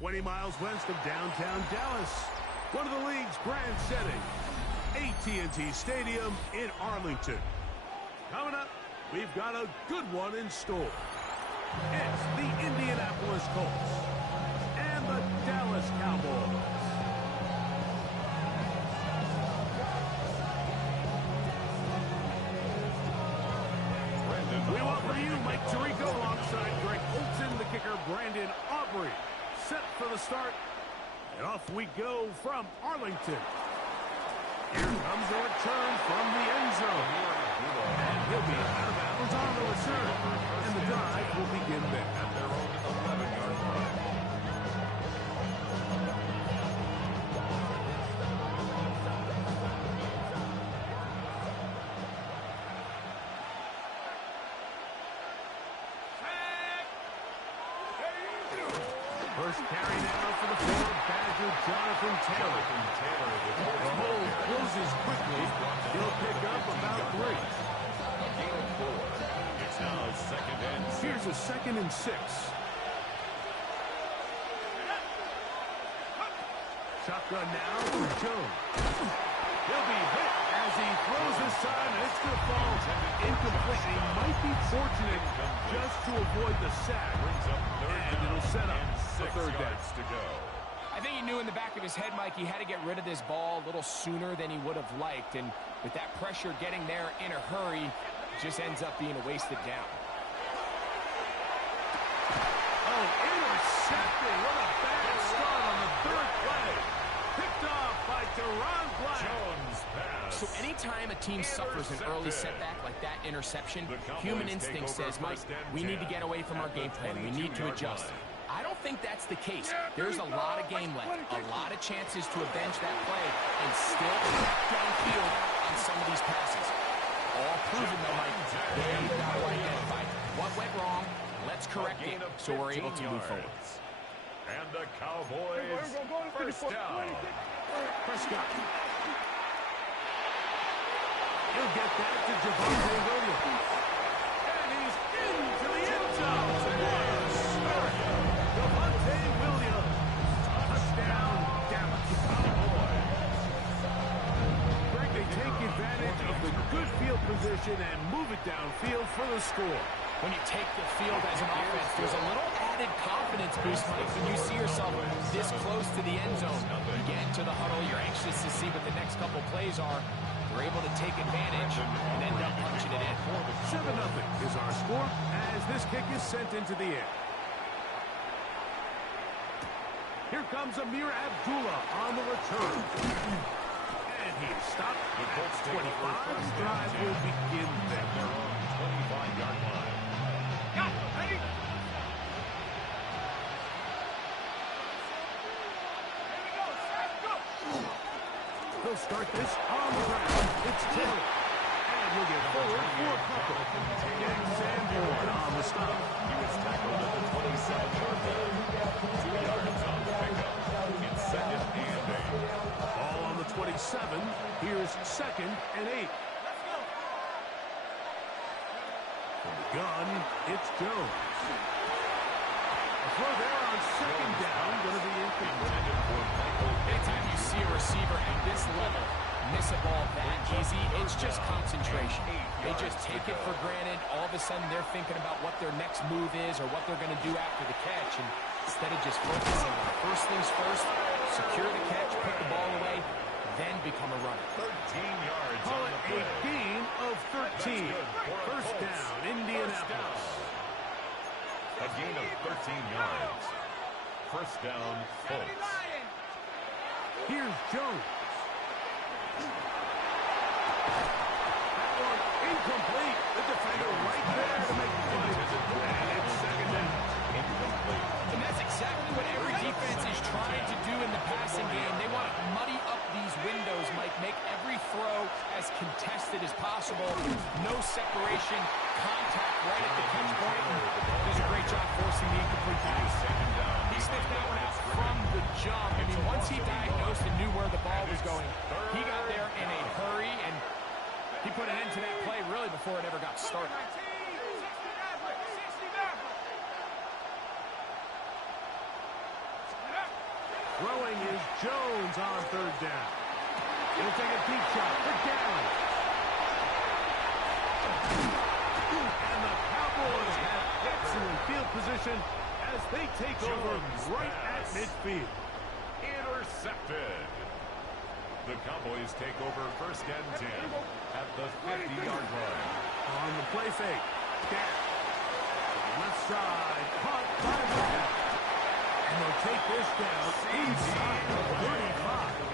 20 miles west of downtown Dallas, one of the league's grand settings, AT&T Stadium in Arlington. Coming up, we've got a good one in store. It's the Indianapolis Colts and the Dallas Cowboys. We welcome you, Mike Tirico, alongside Greg Olson, the kicker, Brandon Aubrey. Set for the start, and off we go from Arlington. Here comes a return from the end zone. And he'll be out of bounds on the return. And the drive will begin there. At their own 11-yard line. First carry now for the forward Badger, Jonathan Taylor. The hole closes quickly. He'll pick up about 3. It's now 2nd and 6. Here's a 2nd and 6. Shotgun now for Jones. He'll be hit as he throws this time, and it's going to fall incomplete. He might be fortunate just to avoid the sack, and it'll set up the 3rd down. To go. I think he knew in the back of his head, Mike, he had to get rid of this ball a little sooner than he would have liked, and with that pressure getting there in a hurry, it just ends up being a wasted down. Oh, intercepted. What a bad start on the 3rd play. Picked off by Deron Black. Jones pass. So anytime a team suffers an early setback like that interception, human instinct says, Mike, we need to get away from our game plan. We need to adjust. I don't think that's the case. There's a lot of game left, a lot of chances to avenge that play and still connect downfield on some of these passes. All proven, though, Mike. There you've got to identify what went wrong. Let's correct it so we're able to move forward. And the Cowboys, first down. Prescott. He'll get that to Javonte Williams. And he's into the end zone. Javonte Williams. Touchdown, Dallas Cowboys. Greg, they take advantage of the good field position and move it downfield for the score. When you take the field as an offense, there's a little added confidence boost, Mike, when you see yourself this close to the end zone. You get into the huddle, you're anxious to see what the next couple plays are. You're able to take advantage and end up punching it in. 7-0 is our score as this kick is sent into the air. Here comes Amir Abdullah on the return. And he is stopped at 25. The drive will begin there. 25-yard line. Ready? He'll start this on the ground. It's Taylor. And he'll get forward for a couple. Getting Sanborn on the stop. He was tackled at the 27-yard line. 2 yards on the pickup. It's 2nd and 8. Ball on the 27. Here's 2nd and 8. Gun, it's Jones. A throw there on 2nd down, going to be incomplete. Anytime you see a receiver at this level miss a ball that easy, it's just concentration. They just take it for granted. All of a sudden, they're thinking about what their next move is or what they're going to do after the catch, and instead of just focusing on first things first, secure the catch, put the ball away, then become a runner. 13 yards. Call it a gain of 13. First down, Indianapolis. A gain of 13 yards. First down, Colts. Here's Jones. That one incomplete. The defender right there to make the play. And it's 2nd down. Incomplete. And that's exactly what every defense is trying to do in the passing game. They want to muddy up these windows, Mike, make every throw as contested as possible. No separation, contact right at the catch point. Does a great job forcing the incomplete pass. He sniffed that one out from the jump. I mean, once he diagnosed and knew where the ball was going, he got there in a hurry, and he put an end to that play really before it ever got started. Throwing is Jones on third down. He'll take a deep shot for down. And the Cowboys have excellent field position as they take over right at midfield. Intercepted. The Cowboys take over first and 10 at the 50-yard line. On the play fake. Gap. Left side. Caught by Woopin. And they'll take this down inside the 35.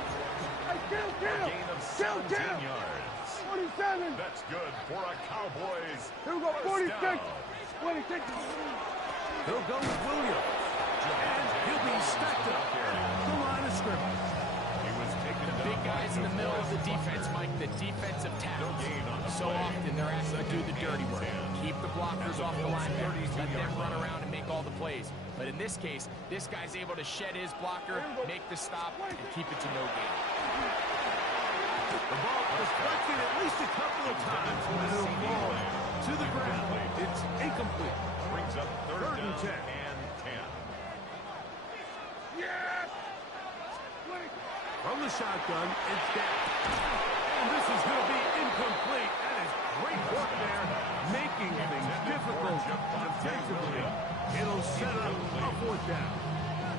A gain of 17 yards. 47. That's good for a Cowboys. Here we go, 46. 46. He'll go with Williams. And he'll be stacked up the line of scrimmage. He was taken The big guys in the middle of the defense, Mike, the defensive tackles. So often they're asked to do the dirty work. Keep the blockers off the linebackers, let them run around and make all the plays. But in this case, this guy's able to shed his blocker, make the stop, and keep it to no gain. The ball deflected at least a couple of times, and it'll fall to the ground. It's incomplete. brings up third and 10. and 10. From the shotgun, it's down. And this is going to be incomplete. That is great work there, making things difficult defensively. It'll set up a fourth down.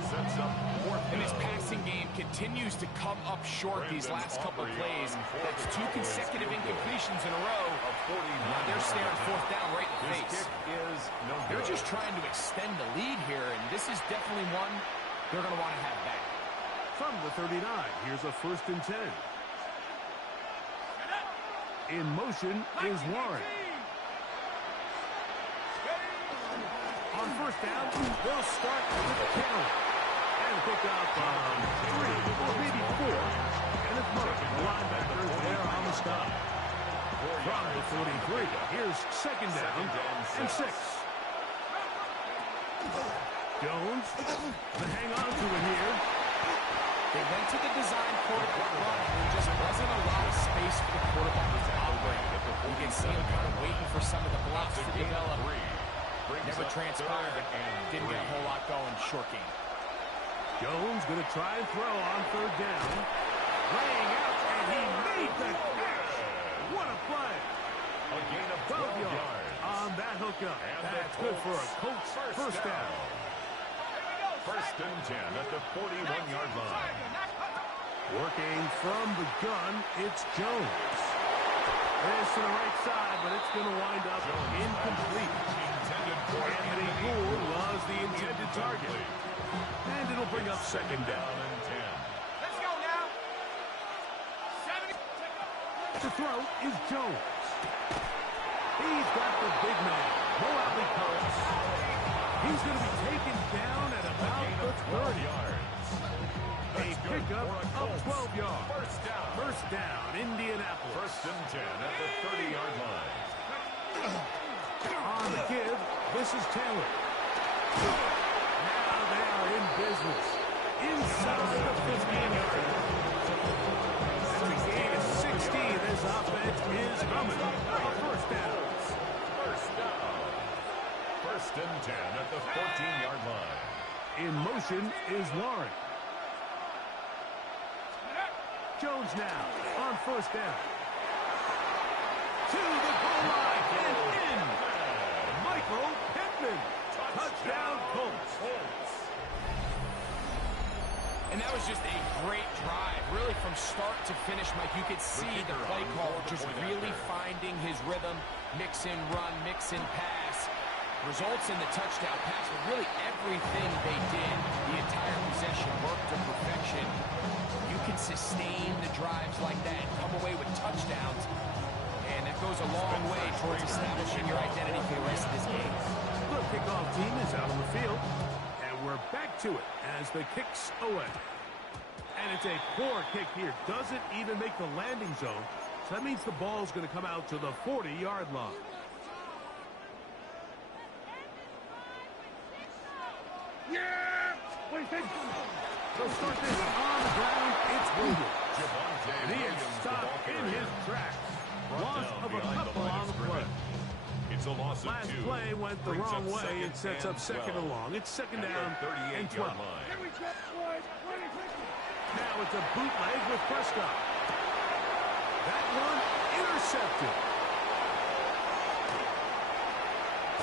Sets up fourth And his down. passing game continues to come up short these last couple plays. That's 2 consecutive incompletions in a row. Now they're staring fourth down right in the His face. kick is no good. They're just trying to extend the lead here, and this is definitely one they're going to want to have back. From the 39, here's a first and 10. In motion is Warren. On first down, they'll start with the carry. And pick up 3 or maybe 4. And it's Murray, the linebacker, there on the stop. From the 43, here's second down and 6. Jones, to hang on to it here. They went to the design quarterback run, and there just wasn't a lot of space for the quarterback to operate. You can see him kind of waiting for some of the blocks to develop. Never transpired, and didn't get a whole lot going. Short game. Jones going to try and throw on third down. Laying out, and he made the catch. What a play. A gain of 12 yards on that hookup. That's good for a Colts first down. First and 10 at the 41-yard line. Working from the gun, it's Jones. This to the right side, but it's going to wind up incomplete. Anthony Gould was the intended target. And it'll bring up second down. And 10. Let's go now. 70. The throw is Jones. He's got the big man, Mo Alley Coates. He's going to be taken down at about the 30 yards. A pickup of 12 yards. First down, Indianapolis. First and 10 at the 30-yard line. On the give, this is Taylor. Now they are in business. Inside the 15-yard line. That's a gain of 16. This offense is coming. First down. First down. First and 10 at the 14-yard line. In motion is Warren. Jones now on first down. To the goal line and in. Michael Pittman. Touchdown Colts. And that was just a great drive. Really from start to finish, Mike, you could see the play caller just really finding his rhythm. Mix in run, mix in pass. Results in the touchdown pass, but really everything they did, the entire possession worked to perfection. You can sustain the drives like that, come away with touchdowns, and that goes a long way towards establishing your identity for the rest of this game. The kickoff team is out on the field, and we're back to it as the kick's away. And it's a poor kick here. Doesn't even make the landing zone, so that means the ball's going to come out to the 40-yard line. They'll start this on the ground. It's Williams. And he is stopped in his tracks. Loss of a couple on the play. It's a loss of Last 2. play went the Brings wrong up way second and sets up and second 12. and long. It's second At down the and 38-yard 12. line. Here we go, boys. 23. Now it's a bootleg with Prescott. That one intercepted.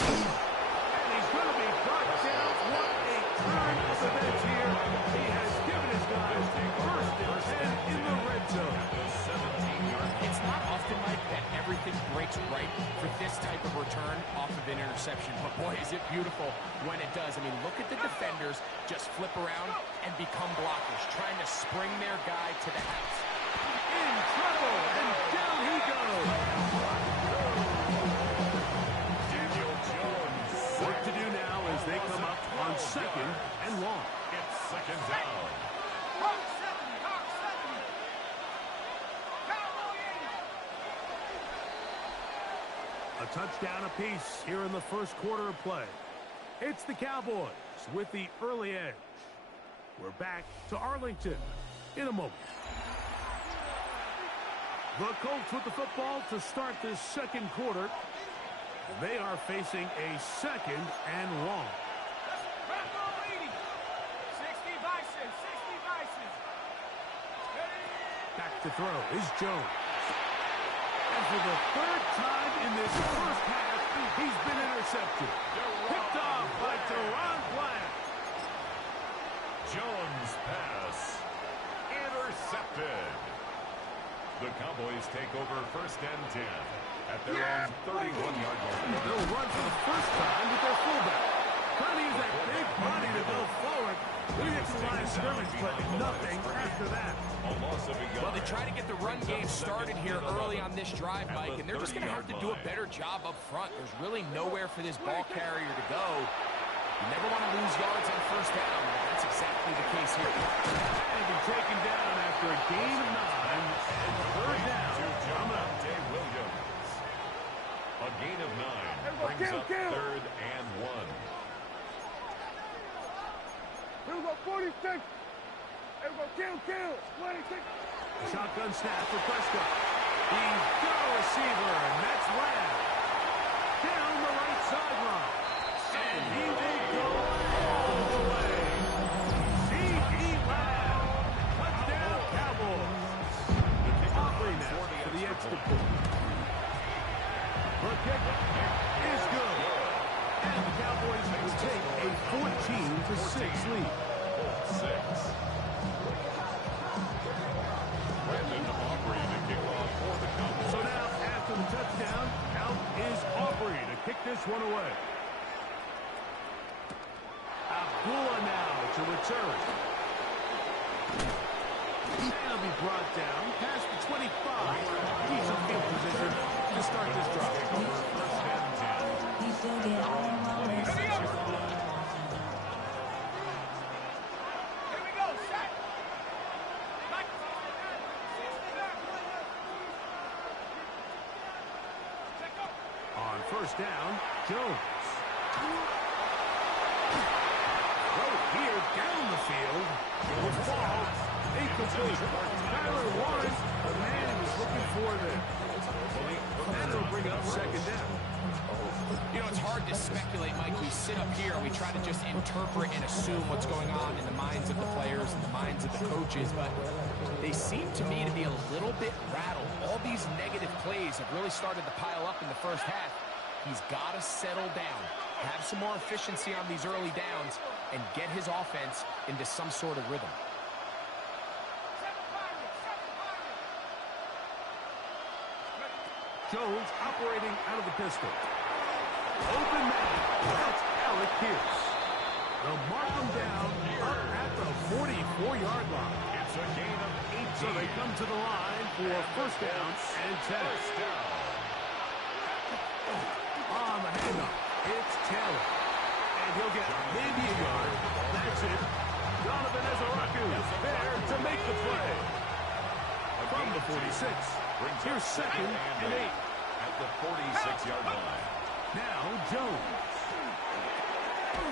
And he's going to be brought down. What a turn of events here. He has given his guys first and 10 in the red zone. It's not often, Mike, that everything breaks right for this type of return off of an interception. But boy, is it beautiful when it does. I mean, look at the defenders just flip around and become blockers, trying to spring their guy to the house. In trouble, and down he goes. Daniel Jones. Work to do now as they come up on second and long. It's second down. A touchdown apiece here in the first quarter of play. It's the Cowboys with the early edge. We're back to Arlington in a moment. The Colts with the football to start this second quarter. And they are facing a second and long. Back to throw is Jones. And for the third time in this first half, he's been intercepted. Picked off by Deron Black. Jones pass. Intercepted. The Cowboys take over first and 10 at their own 31-yard line. They'll run for the first time with their fullback. Trying to use that big body to go forward. We get to the line of scrimmage, but nothing after that. Well, they try to get the run game started here early on this drive, Mike, and they're just going to have to do a better job up front. There's really nowhere for this ball carrier to go. You never want to lose yards on first down, but that's exactly the case here. And been taken down after a gain of 9, and third down. Coming up, Day Williams. A gain of 9 brings up third and 1. Here we go, 46. Here we go, kill. 26. Shotgun snap for Prescott. He's got a receiver, and that's Lamb. Down the right sideline. And he will go all the way. C.E. Lamb. Touchdown, Cowboys. Aubrey now for the extra point. The kick is good. And the Cowboys will take a 14-6 lead. 6. Brandon Aubrey to kick off for the Cowboys. So now, after the touchdown, out is Aubrey to kick this one away. Abdullah now to return. And he'll be brought down past the 25. He's in field position to start this drive. First and 10. You still get all in one way. On first down, Jones. Throw here down the field. With ball, incomplete. Tyler Warren, the man he was looking for there. And it'll bring up second down. You know, it's hard to speculate, Mike. We sit up here and we try to just interpret and assume what's going on in the minds of the players and the minds of the coaches, but they seem to me to be a little bit rattled. All these negative plays have really started to pile up in the first half. He's got to settle down, have some more efficiency on these early downs, and get his offense into some sort of rhythm. Jones operating out of the pistol. Open man. That's Alec Pierce. They'll mark him down up at the 44-yard line. It's a gain of 18. So they come to the line for first down and 10. First down. On the handoff, it's Taylor. And he'll get maybe a yard. That's it. Donovan Ezaraku there to make the play. From the 46. Here's second and 8. At the 46-yard line. Now Jones.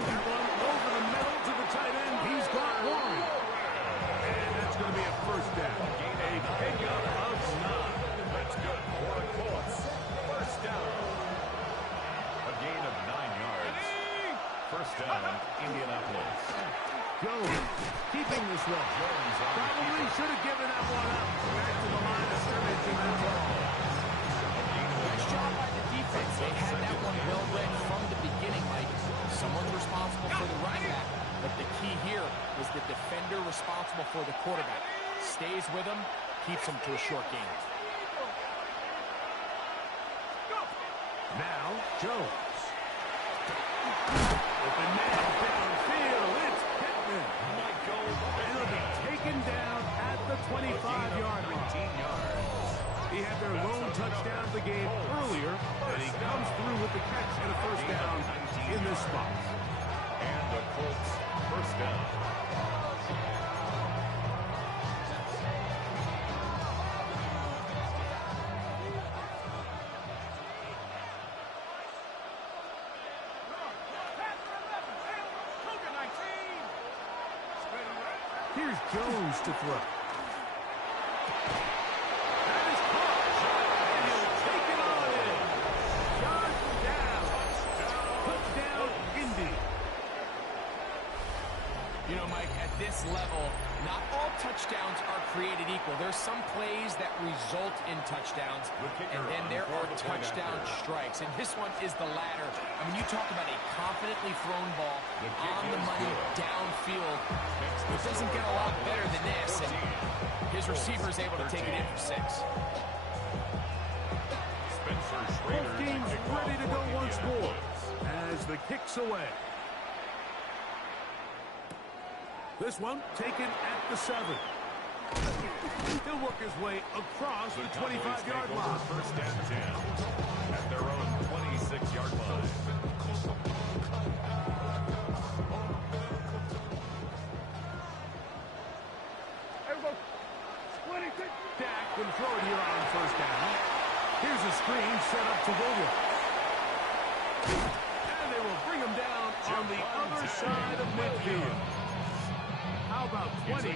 That one over the middle to the tight end. He's got one. And that's going to be a first down. A pickup of 9. That's good for the Colts. First down. A gain of 9 yards. First down, Indianapolis. goes. Keeping this one. Probably should have given that one up. Back to the line of scrimmage, and that's all. Nice job by the defense. They had that one well read from the beginning, Mike. Someone's responsible for the running back, but the key here was the defender responsible for the quarterback. Stays with him, keeps him to a short game. Now, Jones. Open man downfield. It's Pittman. And he'll be taken down at the 25-yard line. He had their lone touchdown of the game earlier, and he comes through with the catch and a first down in this spot. And the Colts first down. Here's Jones to throw. That is caught. And he'll take it on in. John down. Touchdown, Indy. You know, Mike, at this level, not all touchdowns are created equal. There's some plays that result in touchdowns, and then there are touchdown strikes. And this one is the latter. I mean, you talk about a confidently thrown ball on the money downfield. It doesn't get a lot better than this, and his receiver is able to take it in for 6. Both teams ready to go once more as the kick's away. This one taken at the 7. He'll work his way across the 25-yard line. First and 10 at their own 26-yard line. Dak can throw it here on first down. Here's a screen set up to Williams. And they will bring him down on the other side of midfield. How about 25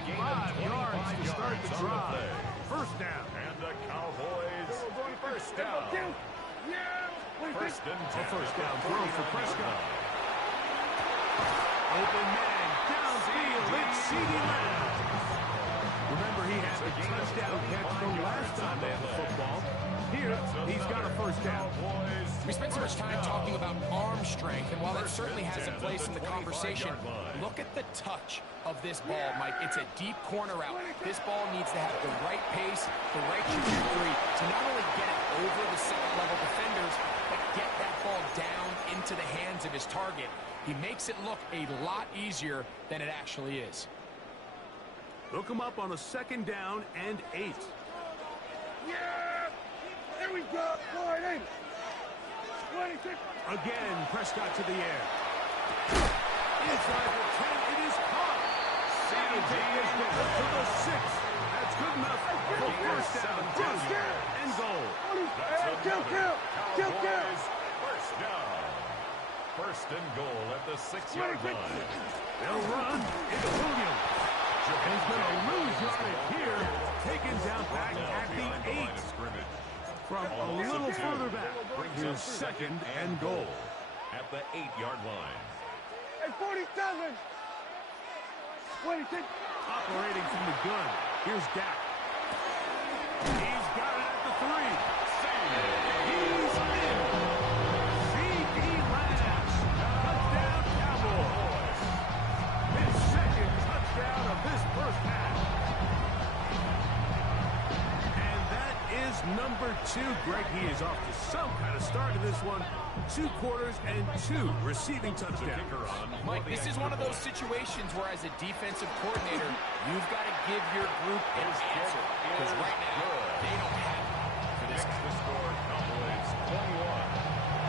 yards to start the drive? First down. And the Cowboys first down. First and 10. A first down throw for Prescott. Open man downfield. It's CeeDee Lamb. Remember, he had the touchdown catch from last time they had the football. Here, he's got a first down. We spent so much time talking about arm strength, and while that certainly has a place in the conversation, look at the touch of this ball, Mike. It's a deep corner route. This ball needs to have the right pace, the right trajectory to not only get it over the second-level defenders, but get that ball down into the hands of his target. He makes it look a lot easier than it actually is. Look him up on a second down and 8. Yeah! There we go! Forward in! 26! Again, Prescott to the air. Inside the 10, it is caught. And is down to the 6. That's good enough for first down. And goal. Kill! First down. First and goal at the 6-yard line. They'll run. It's Williams. And he's going to lose yardage here. Taken down back at the 8. From a little further back. Here's second and goal. At the 8-yard line. Hey, 47! 26! Operating from the gun. Here's Dak. He's got it at the 3. He's in. CeeDee Lamb. Touchdown, Cowboys. His second touchdown of this first half. And that is number 2. Greg, he is off to some kind of start in this one. 2 quarters and 2 receiving touchdowns. Mike, this is one of those situations where as a defensive coordinator, you've got to give your group an answer. Because right now, they don't have it for this. The score, Cowboys 21,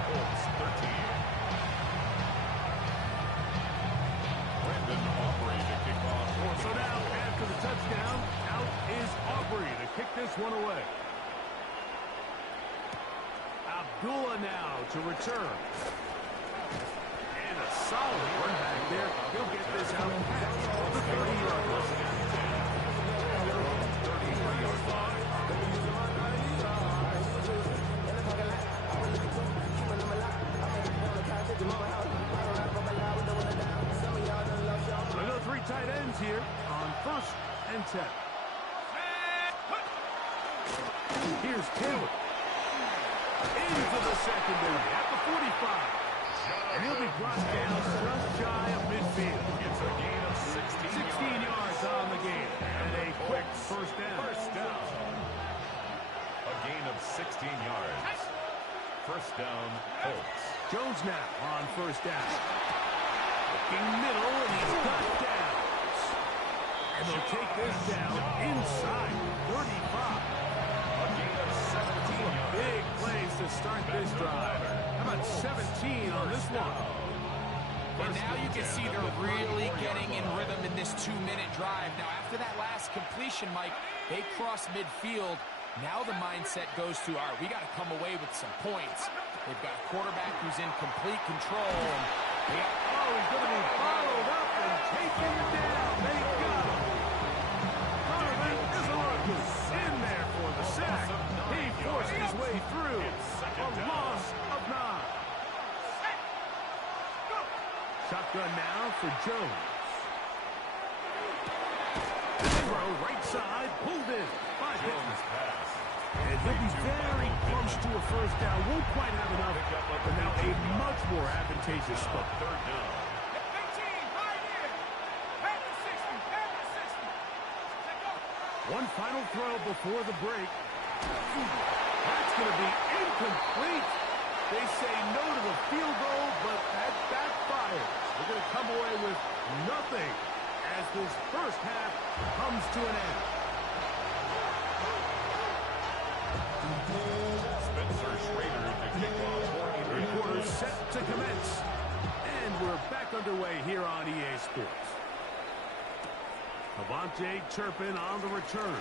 Colts 13. Brandon Aubrey to kick off. So now, after the touchdown, out is Aubrey to kick this one away. Abdullah now to return. And a solid run back there. He'll get this out past the 30-yard line. Another 3 here on 1st and 10. Here's Taylor. Into the secondary at the 45. And he'll be brought down just shy of midfield. It's a gain of 16 yards on the game. And a quick first down. A gain of 16 yards. First down, Colts. Jones now on 1st down. Looking middle, and he's got downs. And they'll take this down inside 35. A gain of 17 yards. Big plays to start this drive. How about 17 on this one? And now you can see they're really getting in rhythm in this 2-minute drive. Now, after that last completion, Mike, they cross midfield. Now the mindset goes to, all right, we got to come away with some points. They've got a quarterback who's in complete control. And he's going to be followed up and taken down. They got him. Marvin is in there for the sack. He forced his way through. A loss of 9. Shotgun now for Jones. Throw right side, pulled in by Jones pass. And he'll be very close to a first down. Won't quite have enough, but now a much more advantageous spot. Third down. One final throw before the break. That's going to be incomplete. They say no to the field goal, but that backfires. They're going to come away with nothing as this first half comes to an end. Spencer Schrader to kick off for Third quarter set to commence. And we're back underway here on EA Sports. Avante Turpin on the return.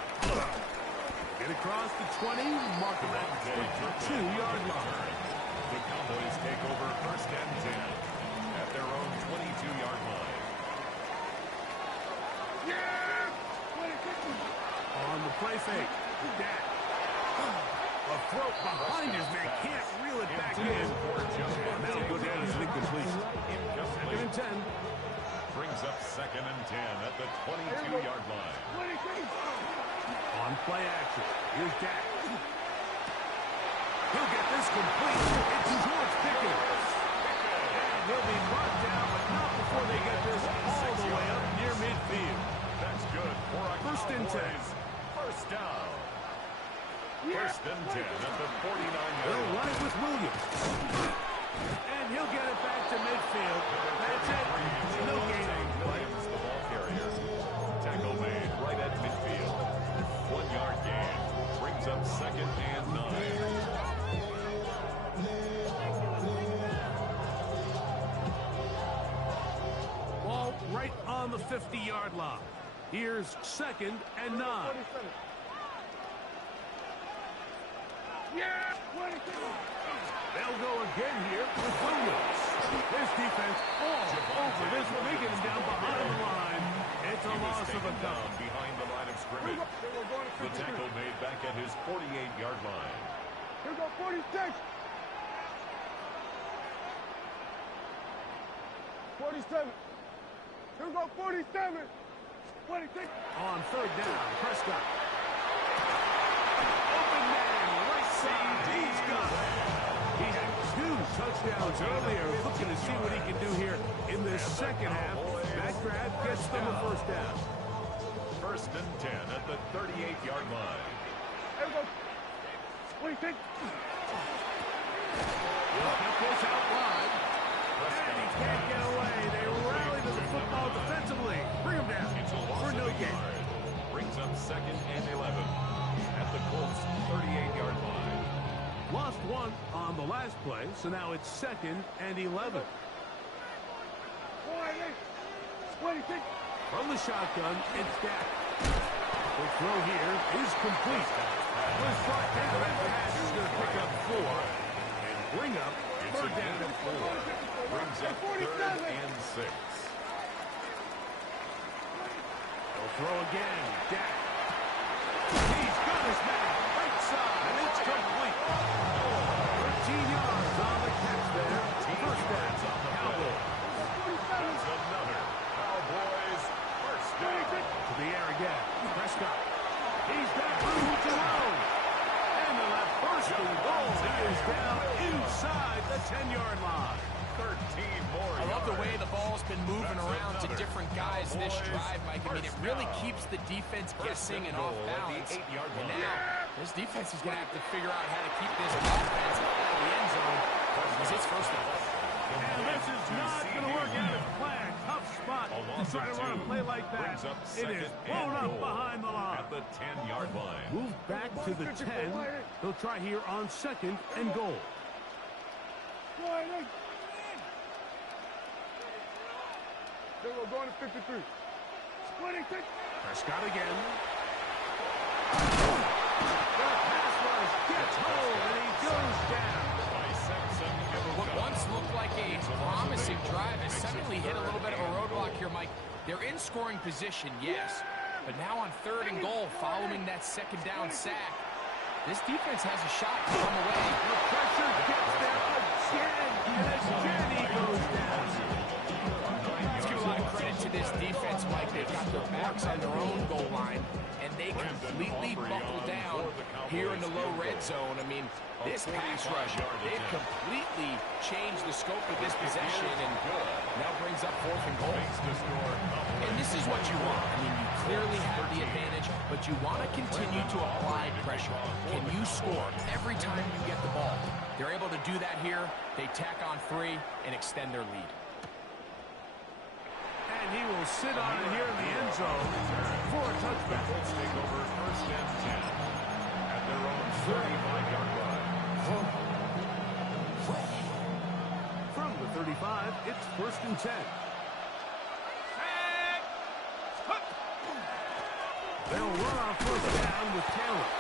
Get across the 20, mark him at the 22-yard line. The Cowboys take over 1st and 10 at their own 22-yard line. On the play fake, Dak. A throw behind his man, can't reel it back in. And that'll go down as an incompletion. 2nd and 10. Brings up 2nd and 10 at the 22-yard line. On play action, here's Dak. He'll get this complete. It's George Pickens. And he'll be brought down, but not before they get this all the way up near midfield. That's good for a 1st and 10. First down. 1st and 10 at the 49-yard They'll line. run it with Williams. And he'll get it back to midfield. That's it. No gain on play. Williams, the ball carrier. Tackle made right at midfield. 1-yard gain. Brings up 2nd and 9. Ball right on the 50-yard line. Here's 2nd and 9. They'll go again here with Williams. This defense all over this one. They get him down behind the line. It's a loss of a down. Behind the line of scrimmage. The tackle made back at his 48-yard line. Here go 46. 47. Here go 47. 26. On 3rd down, Prescott. Open man, right side. He's got it. He had 2 touchdowns earlier. Looking to see what he can do here in this second half. That grab gets them a first down. 1st and 10 at the 38-yard line. Here go 26. He'll get this out wide. And he can't get away. They rally to the football defensively. Bring him down It's a loss for of no a gain. yard. Brings up 2nd and 11 at the Colts 38-yard line. Lost 1 on the last play, so now it's 2nd and 11. 26. From the shotgun, it's Dak. The throw here is complete. Was brought down, and pass is going to pick up 4 and bring up It's a 3rd gain down. of 4. Brings up 3rd and 6. They'll throw again. Dak. He's got his man. Right side, and it's complete. 13 yards on the catch there. First down, Cowboys. That's another Cowboys first down. been moving around to different guys this drive, Mike. I mean, it really keeps the defense guessing and off balance. And now, this defense is going to have to figure out how to keep this offense out of the end zone because it's first and goal. And this is not going to work out as planned. Tough spot to try to run a play like that. It is blown up behind the line. At the 10-yard line. Move back to the 10. He'll try here on 2nd and goal. We're going to 53. Prescott again. The pass rush gets home, and he goes down. What once looked like a promising drive has suddenly hit a little bit of a roadblock here, Mike. They're in scoring position, yes. But now on 3rd and goal, following that 2nd down sack, this defense has a shot to come away. The pressure gets there again, and again he goes down. Let's give a lot of credit to this defense, Mike. They've got their backs on their own goal line, and they completely buckle down here in the low red zone. I mean, this pass rush, they've completely changed the scope of this possession, and now brings up 4th and goal. And this is what you want. I mean, you clearly have the advantage, but you want to continue to apply pressure. Can you score every time you get the ball? They're able to do that here. They tack on 3 and extend their lead. And he will sit on it here in the end zone for a touchback. Colts take over 1st and 10 at their own 35-yard line. From the 35, it's 1st and 10. They'll run on 1st down with talent.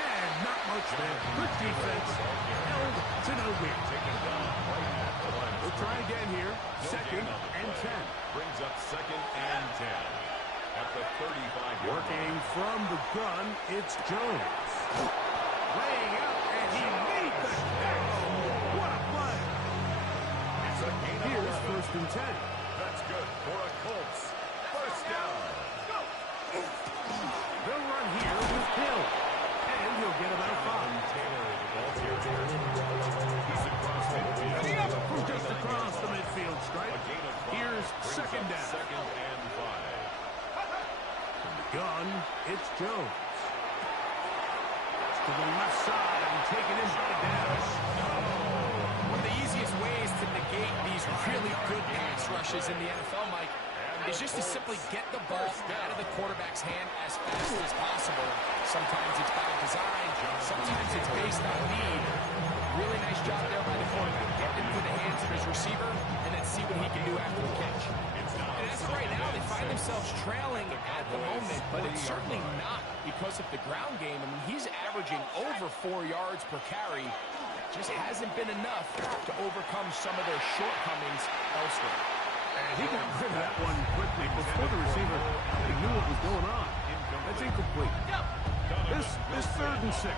And not much there. Good defense. Held to no win. We'll try again here. 2nd and 10. Brings up 2nd and 10 at the 35-yard Working from the gun, it's Jones. Laying out, and he made the catch. What a play. It's a gain of Here's 11. 1st and 10. That's good for a Colts. 1st down. They'll run here with Hill. And he'll get about 5. Taylor, the ball carrier. He's across midfield. From just across the midfield stripe. A gain of 5. Here's Brings 2nd up down. 2nd and 5. From the gun, it's Jones. To the left side and taking him by Davis. One of the easiest ways to negate these really good pass rushes in the NFL, Mike, is just to simply get the ball out of the quarterback's hand as fast as possible. Sometimes it's by design, sometimes it's based on need. Really nice job there by the quarterback. Get into the hands of his receiver and then see what he can do after the catch. And as of right now, they find themselves trailing at the moment, but it's certainly not because of the ground game. I mean, he's averaging over 4 yards per carry. Just hasn't been enough to overcome some of their shortcomings elsewhere. And he got rid of that one quickly before the receiver knew what was going on. That's incomplete. This 3rd and 6.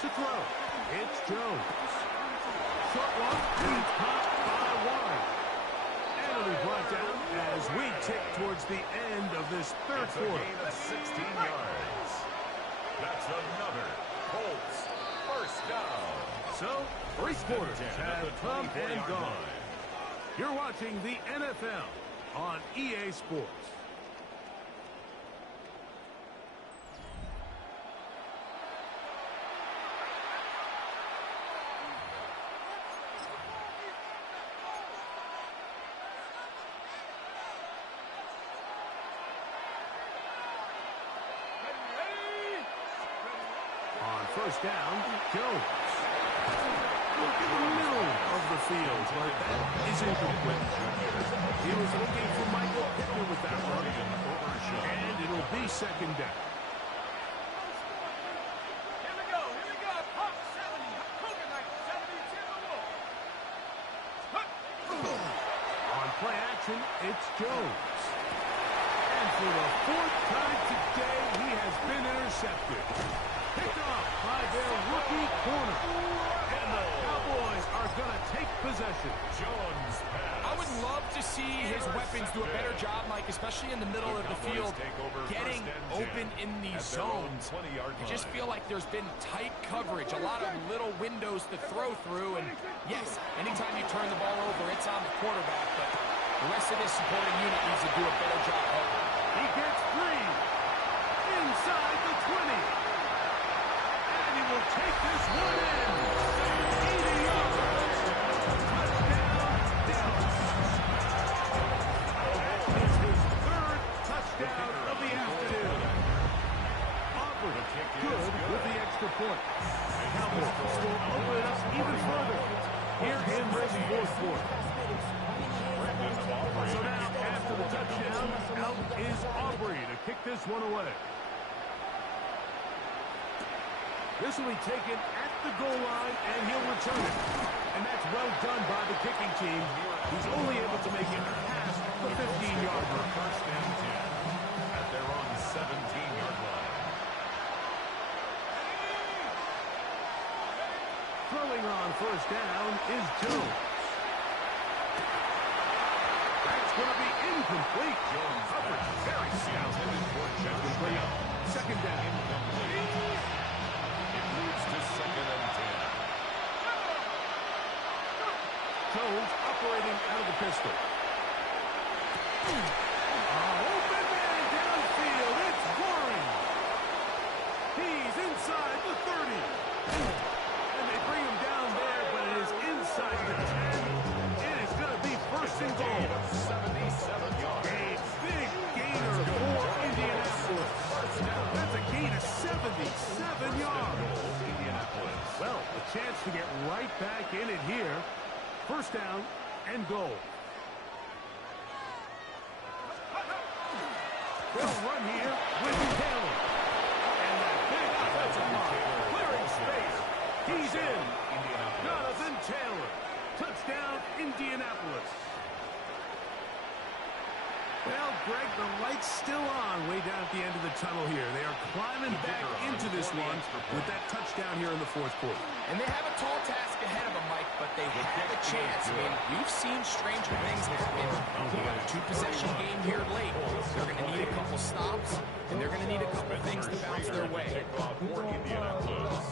To throw, it's Jones. Short one, and it's popped by Warren. And it'll be brought down as we tick towards the end of this 3rd quarter. Gain of 16 yards. That's another Colts 1st down. So, 3 quarters have come and gone. You're watching the NFL on EA Sports. On 1st down, Jones. Look in the middle of the field, but that is incomplete. He was looking for Michael Pittman with that run. And it'll be 2nd down. Here we go. Pump 70. Cooking like 72. On play action, it's Jones. And for the 4th time today, he has been intercepted. Picked off by their rookie corner. And the Cowboys are going to take possession. Jones pass. I would love to see his weapons do a better job, Mike, especially in the middle of the field, getting open in these zones. I just feel like there's been tight coverage, a lot of little windows to throw through, and yes, anytime you turn the ball over, it's on the quarterback, but the rest of this supporting unit needs to do a better job helping. He gets free inside the 20. And he will take this one in. 80 yards. Touchdown, Dallas. That is his third touchdown of the afternoon. Auburn good with the extra point. Cowboys will open it up even further here in this fourth quarter. So now, after the touchdown, out is Aubrey to kick this one away. This will be taken at the goal line, and he'll return it. And that's well done by the kicking team, who's only able to make it past the 15-yard line. First and 10 at their own 17-yard line. Throwing on first down is Jones. That's going to be incomplete. Jones coverage very sound. That will bring up second down. Incomplete. It moves to second and 10. Jones operating out of the pistol. Open man downfield. It's Warren. He's inside the 30. And they bring him down there, but it is inside the 10. It is going to be first and goal. 77 yards. A big gainer for Indianapolis. That's a gain of 77 yards. Indianapolis. Well, a chance to get right back in it here. First down and goal. They'll run here with Taylor. And that big offensive line clearing space. He's in. Jonathan Taylor. Touchdown, Indianapolis. Well, Greg, the light's still on way down at the end of the tunnel here. They are climbing back into this one with that touchdown here in the fourth quarter. And they have a tall task ahead of them, Mike, but they have a chance. I mean, we've seen stranger things happen. They got a two-possession game here late. They're going to need a couple stops, and they're going to need a couple things to bounce their way. For Indianapolis.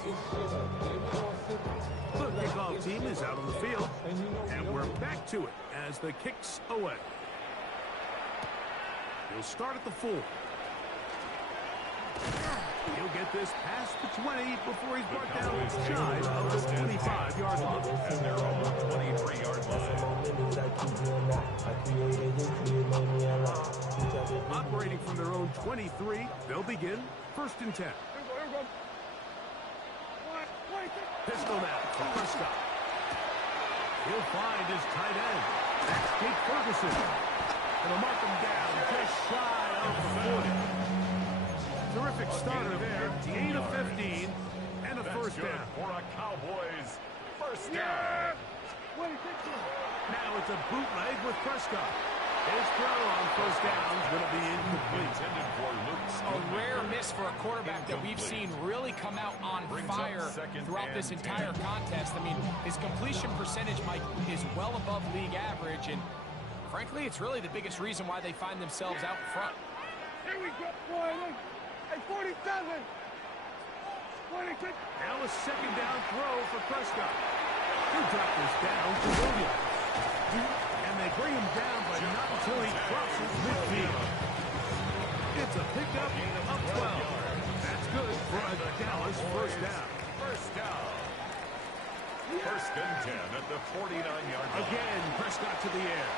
The kickoff team is out on the field, and we're back to it as the kick's away. He'll start at the 4. He'll get this past the 20 before he's brought down shy of the 25-yard line. At their own 23-yard line. Operating from their own 23, they'll begin first and 10. Pistol now for Prescott. He'll find his tight end. That's Jake Ferguson. And they'll mark him down just shy of the 40. Terrific starter there. Gain of 15 and a first down. For a Cowboys first down. Now it's a bootleg with Prescott. His throw on first down is going to be incomplete. Intended for Luke. A rare miss for a quarterback that we've seen really come out on fire throughout this entire contest. I mean, his completion percentage, Mike, is well above league average, and frankly, it's really the biggest reason why they find themselves out front. Here we go, boy. Hey, 47. 26. Now a second down throw for Prescott. He'll drop this down to Williams. And they bring him down, but not until he crosses midfield. It's a pickup of 12. That's good for a Dallas first down. First down. First and 10 at the 49-yard line. Again, Prescott to the air.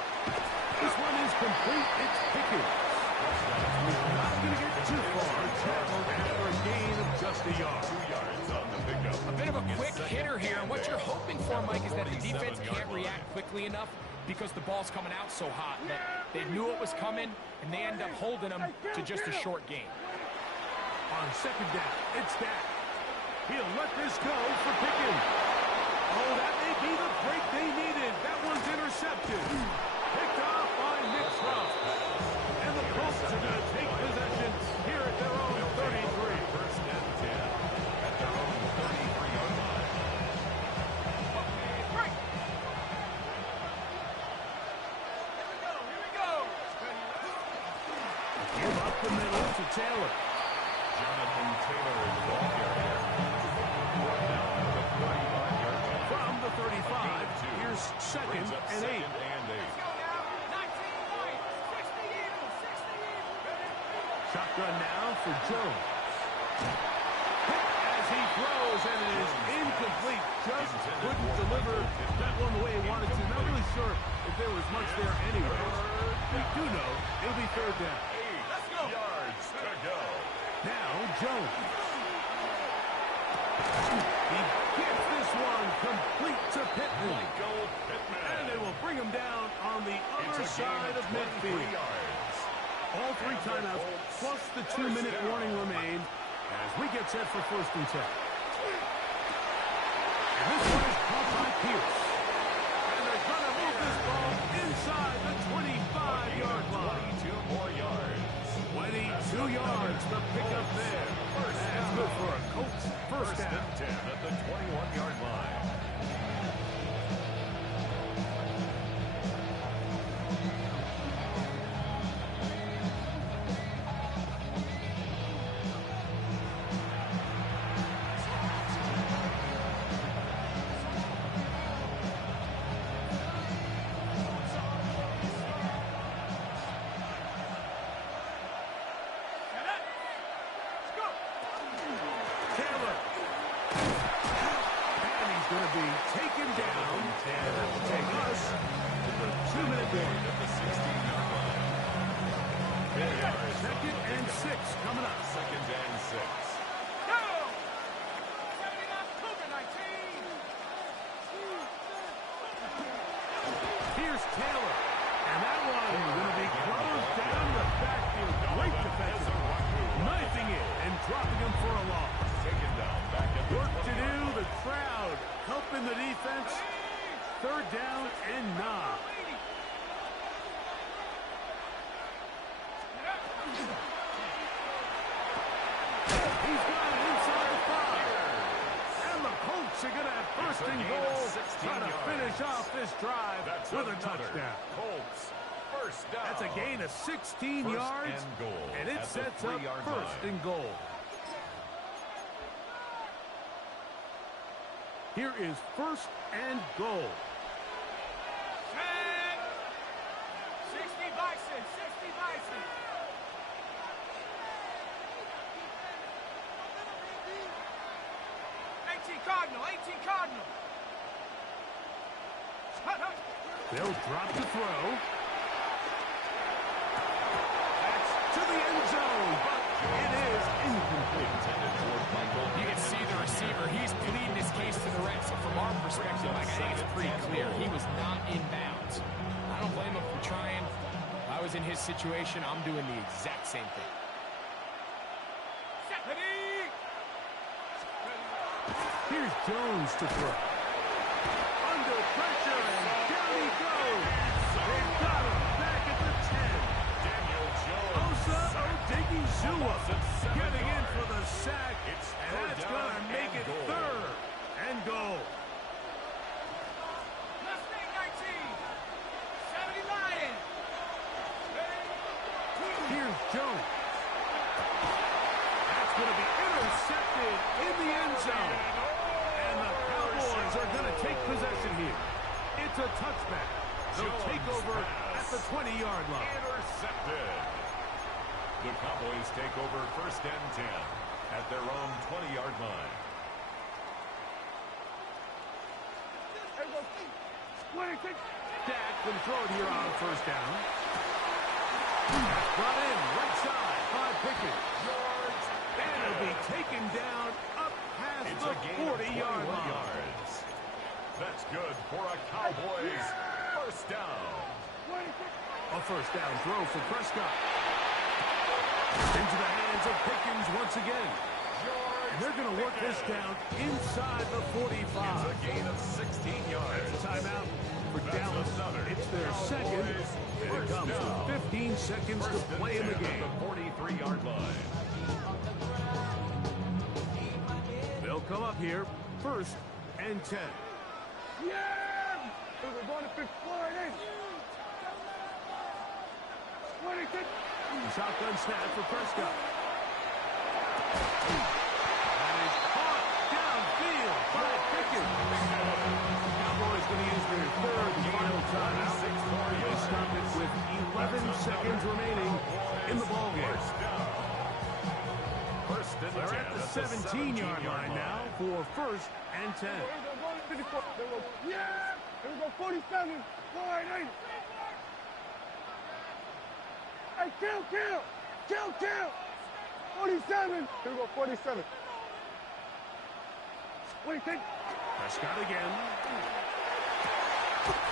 This one is complete. It's Pickens. Not going to get too far. Tackled after a gain of just a yard. 2 yards on the pickup. A bit of a quick hitter here, and what you're hoping for, Mike, is that the defense can't react quickly enough because the ball's coming out so hot that they knew it was coming, and they end up holding them to just a short gain. On second down, it's Dak. He'll let this go for Pickens. Oh, that may be the break they needed. That one's intercepted. Picked off by Nick Trump. And the Colts are going to take possession here at their own 33. First and 10 at their own 33-yard line. Taylor. Jonathan Taylor is the ball carrier. Brought down at the 35-yard line. From the 35, here's second Brings up and 8. second and 8. Shotgun now for Jones. As he throws, and it is incomplete. Just couldn't deliver that one the way he wanted to. Not really sure if there was much there anyway. We do know it'll be third down. 8 yards to go. Now Jones. He gets this one complete to Pittman. Michael Pittman. And they will bring him down on the other It's a side gain of midfield. yards. All 3 timeouts plus the 2-minute warning remain as we get set for first and 10. And this one is caught by Pierce. And they're going to move this ball inside the 25-yard line. 22 more yards. 22 yards to pick up there. That's good for a Colts first down. and 10 at the 21-yard line. Taylor. And he's going to be taken down. And that will take us to the 2-minute warning. At the 16-yard line. Second and 6 coming up. Second and 6. Here's Taylor. And that one is going to be closed down the backfield. Great defensive. Knifing it and dropping him for a loss. Taken down back at the Work to 20. do. The crowd helping the defense. Third down and 9. He's got it inside the 5. And the Colts are going to have first and goal. Trying to finish off this drive That's with a another touchdown. Colts first down. That's a gain of 16 First yards. and goal And it at the sets up 3-yard first line. and goal. Here is first and goal. 60 Bison, 60 Bison. Cardinal, 18 Cardinal. They'll drop the throw. That's to the end zone, but it is incomplete. You can see the receiver. He's pleading his case to the refs. From our perspective, I think it's pretty clear. He was not in bounds. I don't blame him for trying. If I was in his situation, I'm doing the exact same thing. Here's Jones to throw. Under pressure, and down he goes. They've got him back at the 10. Daniel Jones. Osa Odigizua getting in for the sack. And that's going to make it third and goal. Mustang 19, 70 Lion. Here's Jones. That's going to be intercepted in the end zone. And the Cowboys are going to take possession here. It's a touchback. They'll take over at the 20-yard line. Intercepted. The Cowboys take over first and 10 at their own 20-yard line. Dak can throw it here on first down. Brought in right side by Pickett. And it'll be taken down up past It's the a gain of 40-yard 21 line. yards. That's good for a Cowboys first down. A first down throw for Prescott. Into the hands of Pickens once again. And they're going to work this down inside the 45. It's a gain of 16 yards. Timeout for Dallas. It's their second. And it comes with 15 seconds to play in the game. The 43-yard line. They'll come up here first and 10. Yeah! We're going to fix Florida. Shotgun snap for Prescott. That is caught downfield by Pickens. Cowboys going to use their third and final timeout. They stop it with 11 seconds remaining in the ballgame. They're at the 17-yard line now for 1st and 10. Yeah! Here we go, 47. Line 8. Hey, kill! 47. Here we go, 47. What do you think? Prescott again.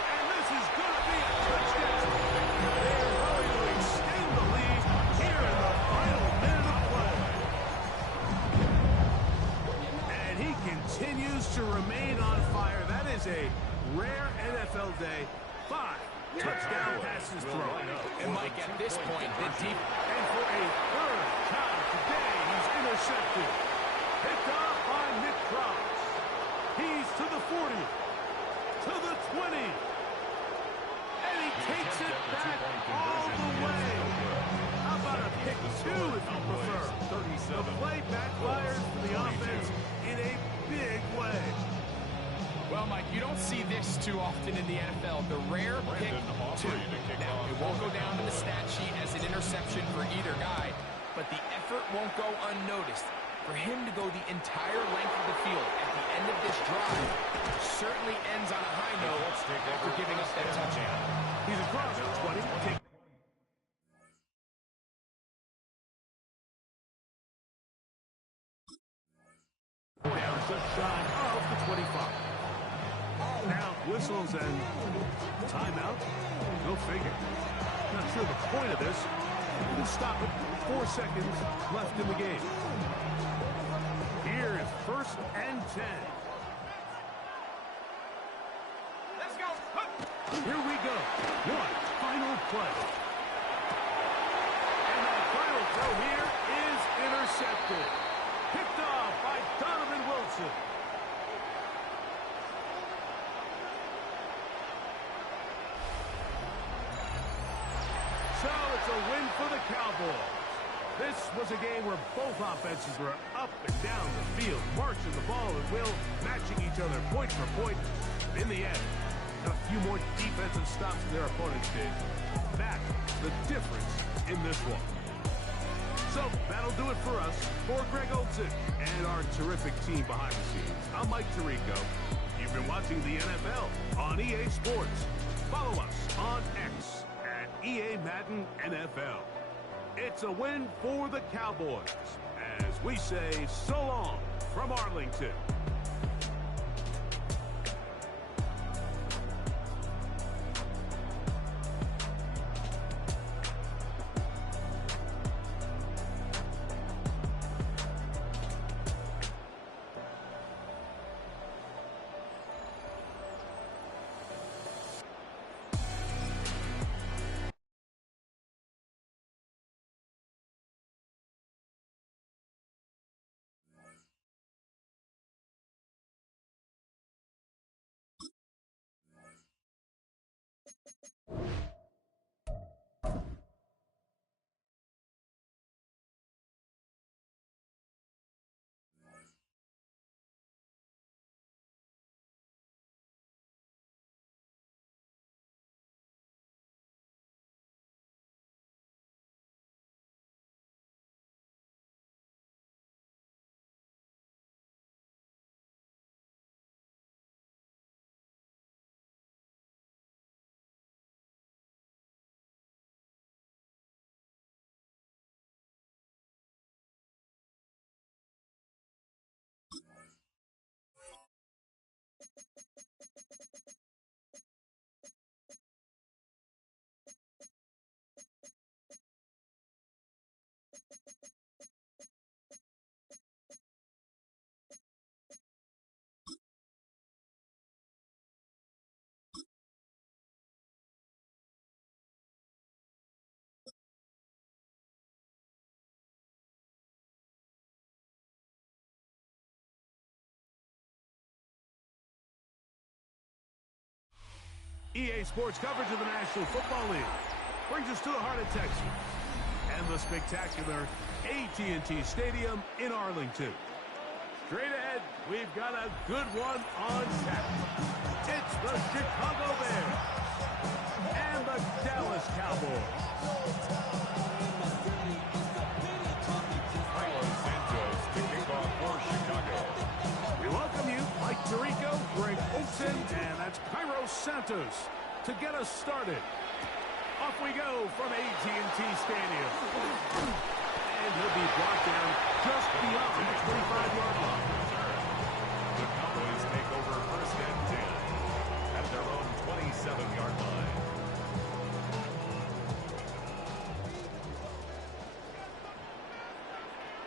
And this is going to be a touchdown. They're going to extend the lead here in the final minute of play. And he continues to remain on fire. That is a rare NFL day. 5 touchdown passes thrown. And Mike, at this point, the deep... And for a third time today, he's intercepted. Picked off by Nick Cross. He's to the 40, to the 20. And he takes it back all the way. How about a pick 2 if you prefer? The play backfires for the offense in a big way. Well, Mike, you don't see this too often in the NFL. The rare pick 2. Now, it won't go down to the stat sheet as an interception for either guy, but the effort won't go unnoticed. For him to go the entire length of the field at the end of this drive certainly ends on a high note after giving up that touchdown. He's across the 20. Down just shy of the 25. Now whistles and timeout. Go figure. Not sure the point of this. We'll stop it. 4 seconds left in the game. Here is 1st and 10. Let's go. Here we go. One final play. And that final throw here is intercepted. Picked off by Donovan Wilson. So it's a win for the Cowboys. This was a game where both offenses were up and down the field, marching the ball at will, matching each other point for point. In the end, a few more defensive stops than their opponents did. That's the difference in this one. So that'll do it for us. For Greg Olsen and our terrific team behind the scenes, I'm Mike Tirico. You've been watching the NFL on EA Sports. Follow us on X at EA Madden NFL. It's a win for the Cowboys as we say so long from Arlington. EA Sports coverage of the National Football League brings us to the heart of Texas and the spectacular AT&T Stadium in Arlington. Straight ahead, we've got a good one on tap. It's the Chicago Bears and the Dallas Cowboys. Santos to kick off for Chicago. We welcome you, Mike Tirico, Greg Olsen, and that's Cairo Santos to get us started. Off we go from AT&T Stadium. And he'll be brought down just beyond the 25-yard line. The Cowboys take over first and 10 at their own 27-yard line.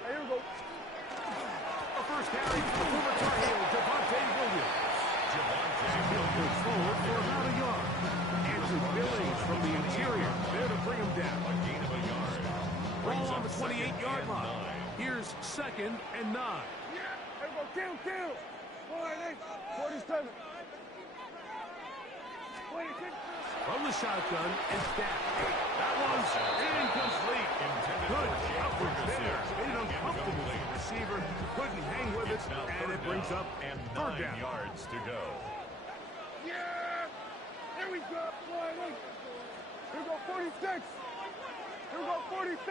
Here we go. A first carry for the former Tar Heel, Javonte Williams. He'll push forward for about a yard. Andrew Billings from the interior there to bring him down. A gain of a yard. Ball on the 28-yard line. Here's 2nd and 9. Here we go. Kill. 47. 26. From the shotgun, it's down. That one's incomplete. Good coverage there. Made it uncomfortable for the receiver. Couldn't hang with it, and it brings up and 3rd 9 down. yards to go. Yeah. Here we go. Here we go. 46. Here we go. 47.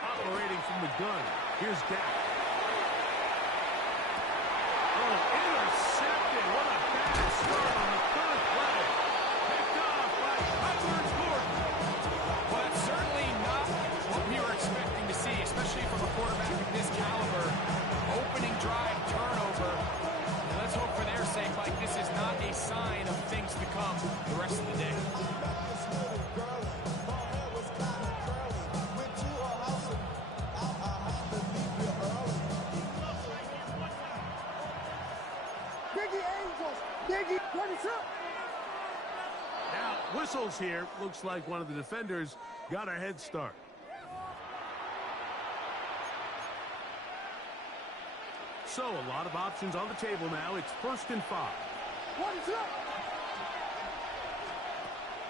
Operating from the gun. Here's Dak. Oh, intercepted. What a bad start on the 3rd play. Picked off by Hutchins Gordon. Well, it's certainly not what we were expecting to see, especially from a quarterback of this caliber. Opening drive turnover. And let's hope for their sake, Mike, this is not a sign of things to come the rest of the day. Now, whistles here. Looks like one of the defenders got a head start. So, a lot of options on the table now. It's 1st and 5.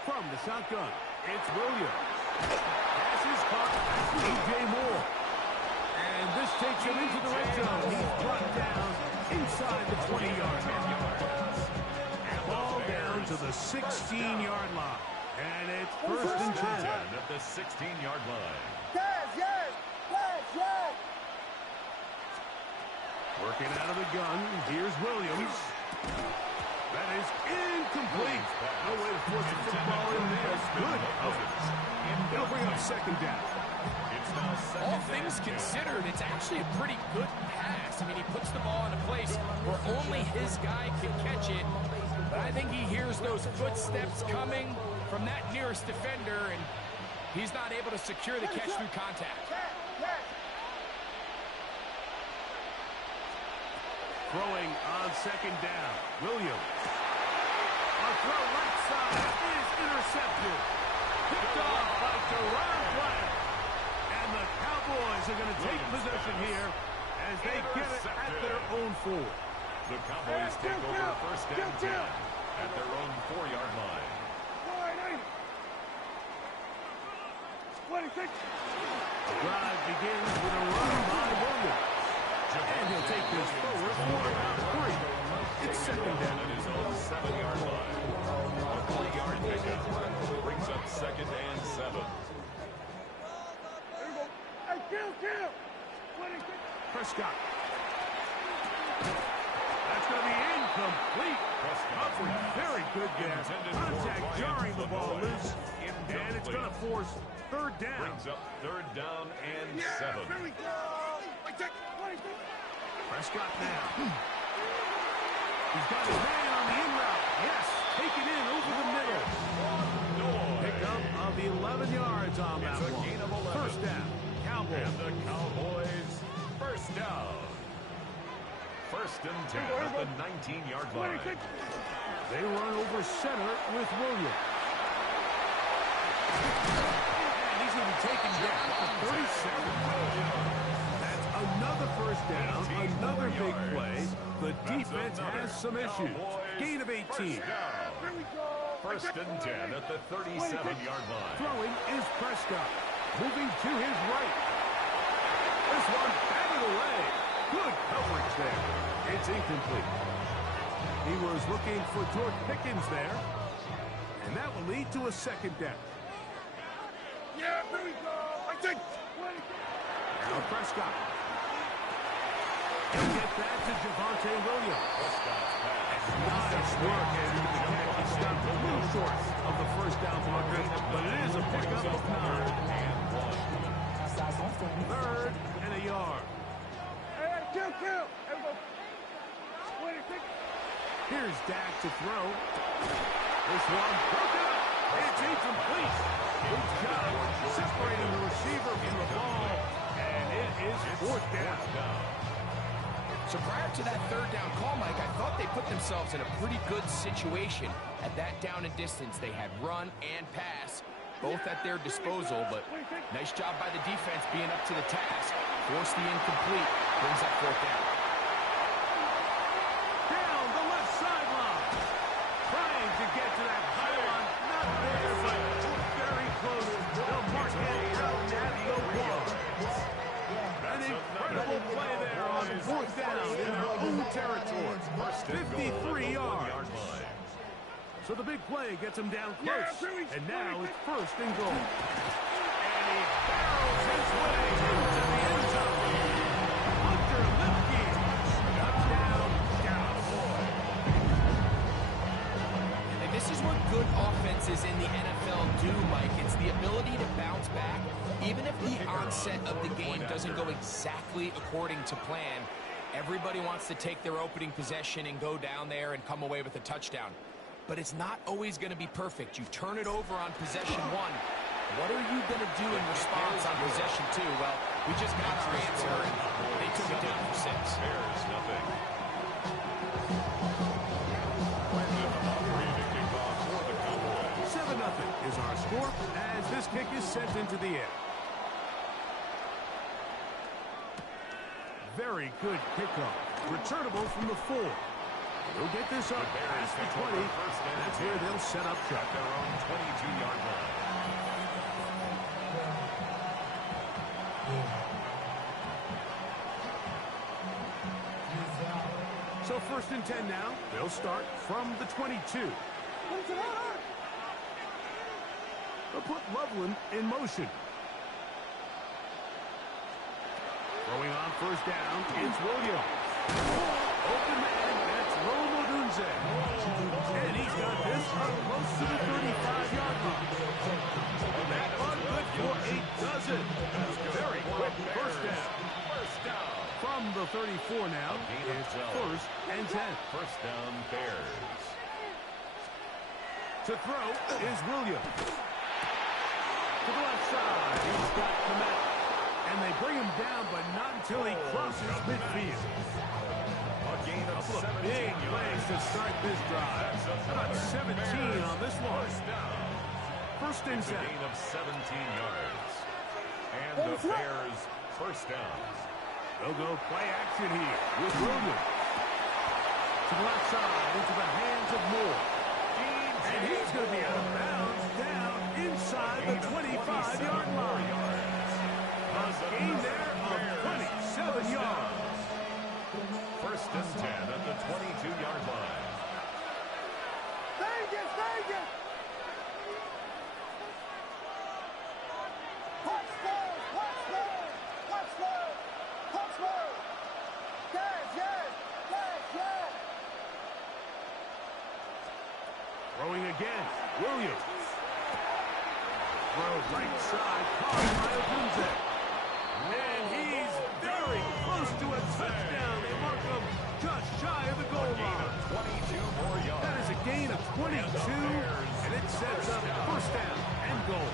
From the shotgun, it's Williams. Pass is caught. That's DJ Moore. And this takes him into the red zone. He's brought down inside the 20-yard line. Ball down to the 16-yard line. And it's 1st and 10. At the 16-yard line. Yes. Working out of the gun. Here's Williams. That is incomplete. No way to force the football in there. Good coverage. It'll bring up 2nd down. It's now All 2nd things and 10. considered, it's actually a pretty good pass. I mean, he puts the ball in a place where only his guy can catch it. But I think he hears those footsteps coming from that nearest defender, and he's not able to secure the catch through contact. Throwing on 2nd down. Williams. A throw left side is intercepted. Picked off by Deron Bryant. And the Cowboys are going to take possession here as they get it at their own 4. The Cowboys take over first and 10 at their own 4-yard line. 26. The drive begins with a run by Williams. And he'll take this forward for about 3. It's 2nd down. At his own 7-yard line. A 3-yard pickup brings up 2nd and 7. Here we go. Hey, kill. 26. Prescott. That's going to be incomplete. Coverage, very good there. Contact jarring the ball loose. And it's going to force 3rd down. Brings up 3rd down and 7. Here we go. Prescott now. He's got his man on the in route. Yes, taken in over the middle. Pickup of 11 yards on that It's a gain of 11. 1st down. Cowboys. And the Cowboys first down. 1st and 10 at the 19-yard line. They run over center with Williams. And he's going to be taken down at the 37. That's Another first down, another big play. The defense has some issues. Gain of 18. First and 10 at the 37-yard line. Throwing is Prescott. Moving to his right. This one batted away. Good coverage there. It's incomplete. He was looking for George Pickens there. And that will lead to a second down. Yeah, here we go. I think. Now Prescott. He'll get that to Javonte Williams. Nice work as the catch. He stopped a little short of the first down marker, but it is a pickup of 9. Third and a yard. Hey, kill. Here we go. Here's Dak to throw. This one broken up. It's incomplete. Good job separating the receiver from the ball, and it is fourth down. So prior to that third down call, Mike, I thought they put themselves in a pretty good situation. At that down and distance, they had run and pass, both at their disposal, but nice job by the defense being up to the task. Forced the incomplete, brings up fourth down. Down the left sideline. Trying to get to that pylon. Not there, but very close. They'll mark it out at the one. An incredible play there on fourth down in their own territory. 53 yards. So the big play gets him down close. And now it's first and goal. And he barrels his way into the end zone. Hunter Lipke. Touchdown, Cowboys. And this is what good offenses in the NFL do, Mike. It's the ability to bounce back. Even if the onset of the game doesn't go exactly according to plan, everybody wants to take their opening possession and go down there and come away with a touchdown. But it's not always going to be perfect. You turn it over on possession 1. What are you going to do in response on possession 2? Well, we just got our answer, and they took it down for 6. Bears nothing. 7-0 is our score as this kick is sent into the air. Very good kickoff. Returnable from the 4. They'll get this up past the 20. That's where they'll set up shop. Their own 22-yard line. So first and 10 now. They'll start from the 22. They'll put Loveland in motion. Throwing on first down, it's Williams. Open man, that's Rome Odunze. And he's got this up close to the 35-yard line. That one good for 8 dozen. Very quick first down. From the 34 now, it's first and 10. First down, Bears. To throw is Williams. To the left side, he's got Komet. And they bring him down, but not until he crosses midfield. A gain of Couple of big plays to start this drive. About 17 on this one. First and 10. A gain of 17 yards. And the Bears first down. They'll go play action here with Williams. To the left side, into the hands of Moore. And he's going to be out of bounds down inside the 25-yard line. A gain there of 27 yards. First and 10 at the 22-yard line. Vegas! Throwing again, Williams. Throw right side, caught by Odunze. And he's very close to a touchdown. They mark him just shy of the goal line. 22 more yards. That is a gain of 22, and it sets up first down and goal.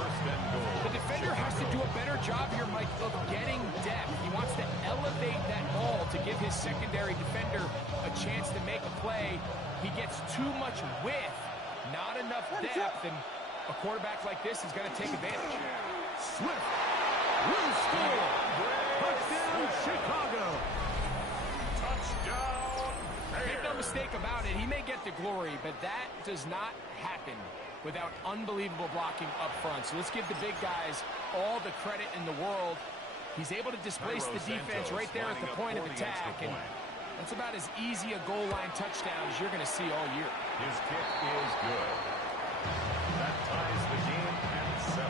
First and goal. The defender has to do a better job here, Mike, of getting depth. He wants to elevate that ball to give his secondary defender a chance to make a play. He gets too much width, not enough depth, and a quarterback like this is going to take advantage. Swift will score. Touchdown, Touchdown, Chicago. Touchdown. Make no mistake about it, he may get the glory, but that does not happen without unbelievable blocking up front. So let's give the big guys all the credit in the world. He's able to displace the defense right there at the point of attack, and that's about as easy a goal line touchdown as you're going to see all year. His kick is good. That ties the game at 7.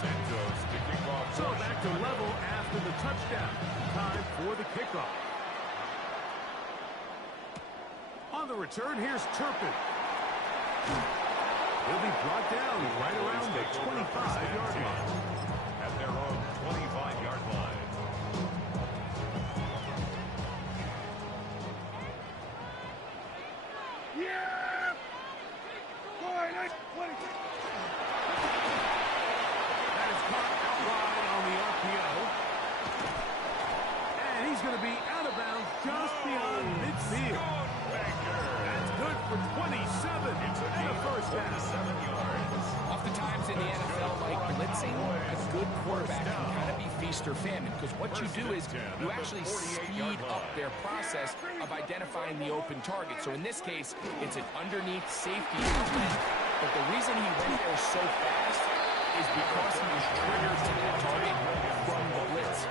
Santos to kick off. So back to level after the touchdown. Time for the kickoff. On the return, here's Turpin. He'll be brought down right around the 25-yard line. At their own 25-yard line. Yeah! Go ahead, 26. Caught out wide on the RPO. And he's going to be out of bounds just beyond midfield. That's good for 27 and a first down. 7 yards. Oftentimes in the NFL, like blitzing, a good quarterback can kind of be feast or famine, because what you do is you actually speed up their process of identifying the open target. So in this case, it's an underneath safety outlet. But the reason he went there so fast is because he was triggered to that target from the blitz.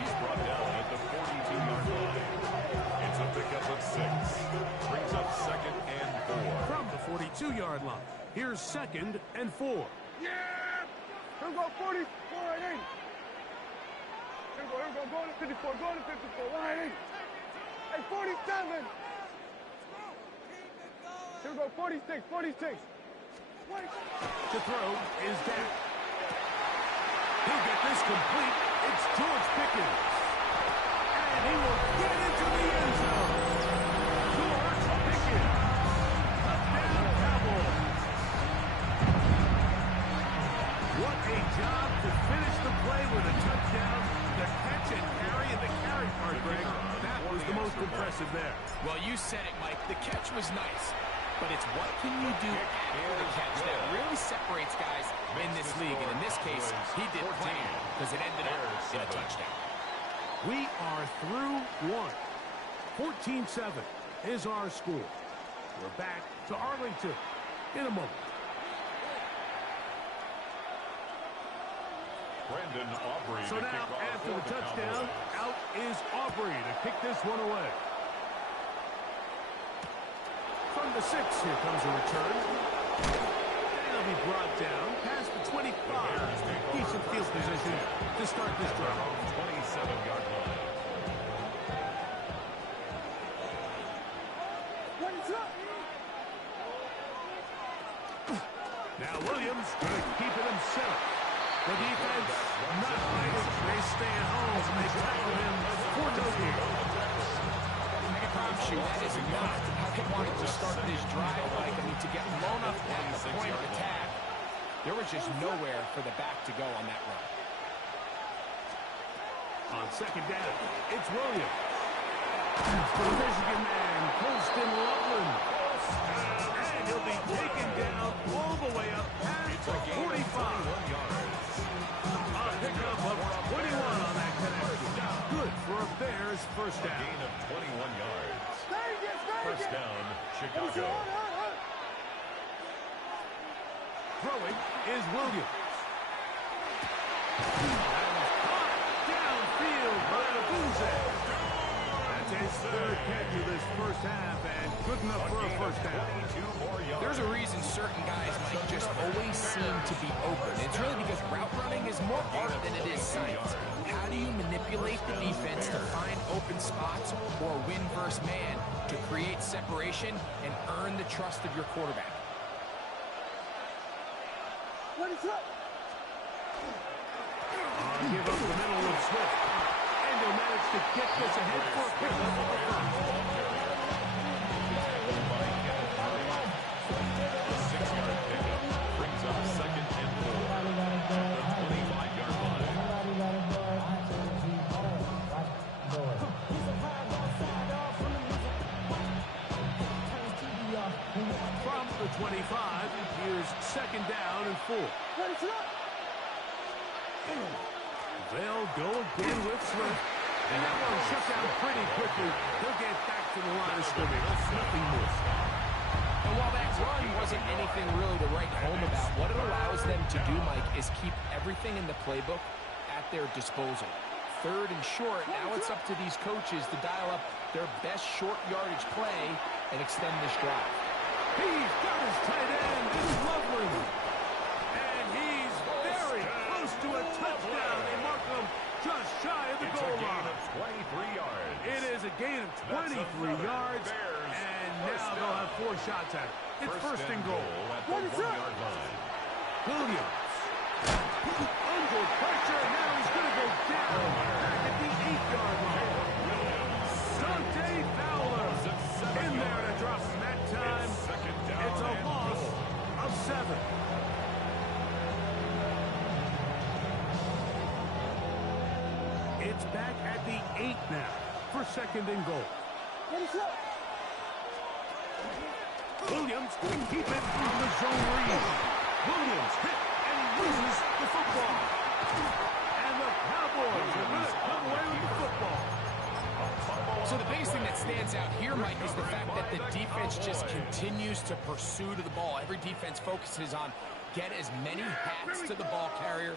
He's brought down at the 42-yard line. It's a pickup of 6. Brings up 2nd and 4. From the 42-yard line, here's 2nd and 4. Yeah! Here we go, 40, 480. Here we go, go to 54, go to 54, 180. Hey, 47! Here we go, 46, 46. To throw is down. He'll get this complete. It's George Pickens. And he will get into the end zone. George Pickens. Touchdown, Cowboys. What a job to finish the play with a touchdown. The catch and carry, and the carry part, Greg, that was the most impressive there. Well, you said it, Mike. The catch was nice. But it's what can you do after the catch that really separates guys in this league. And in this case, he did plenty because it ended up in a touchdown. We are through one. 14-7 is our score. We're back to Arlington in a moment. Brandon Aubrey So to now, kick off after for the touchdown, Cowboys. out is Aubrey to kick this one away. From the 6, here comes a return. And he'll be brought down past the 25. Decent field position to start this drive. 27-yard line. Now Williams going to keep it himself. The defense not fighting. They stay at home and they tackle him for no gain. I can promise you that is not how they wanted to start this drive, Mike. I mean, to get blown up at the point of attack, there was just nowhere for the back to go on that run. On 2nd down, it's Williams. For the Michigan man, Colston Loveland. And he'll be taken down all the way up past the 45. A pickup of 21 on that connection. Good for a Bears first down. Gain of 21 yards. First down, Chicago. Throwing is Williams. Downfield by Abuze. That's his 3rd catch of this first half, and good enough for a first down. There's a reason certain guys, Mike, just always seem to be open. It's really because route running is more art than it is science. How do you manipulate the defense to find open spots or win versus man to create separation and earn the trust of your quarterback? Give up the middle of Swift. And he'll manage to get this ahead for a pickup of the first. A 6-yard pickup brings up 2nd and 4 at the 25-yard line. From the the 25. Here's second down and 4. They'll go again with Swift. And that one shut down pretty quickly. He'll get back to the line of scrimmage. Nothing more. And while that run wasn't anything really to write home about, what it allows them to do, Mike, is keep everything in the playbook at their disposal. Third and short, now it's up to these coaches to dial up their best short yardage play and extend this drive. He's got his tight end. It's lovely. And he's very close to a touchdown. They mark him just shy of the goal line. It's a gain of 23 yards. It is a gain of 23 yards. And now they'll have 4 shots at it. It's first and goal. At the 1-yard line. Williams. Under pressure. Now he's going to go down. Back at the 8-yard line. Dante Fowler in there to drop him that time. It's a loss of 7. It's back at the 8 now for second and goal. Williams will keep it on the zone read. Williams hit and he loses the football. And the Cowboys are going to come away with the football. So the biggest thing that stands out here, Mike, is the fact that the defense just continues to pursue to the ball. Every defense focuses on get as many hats to the ball carrier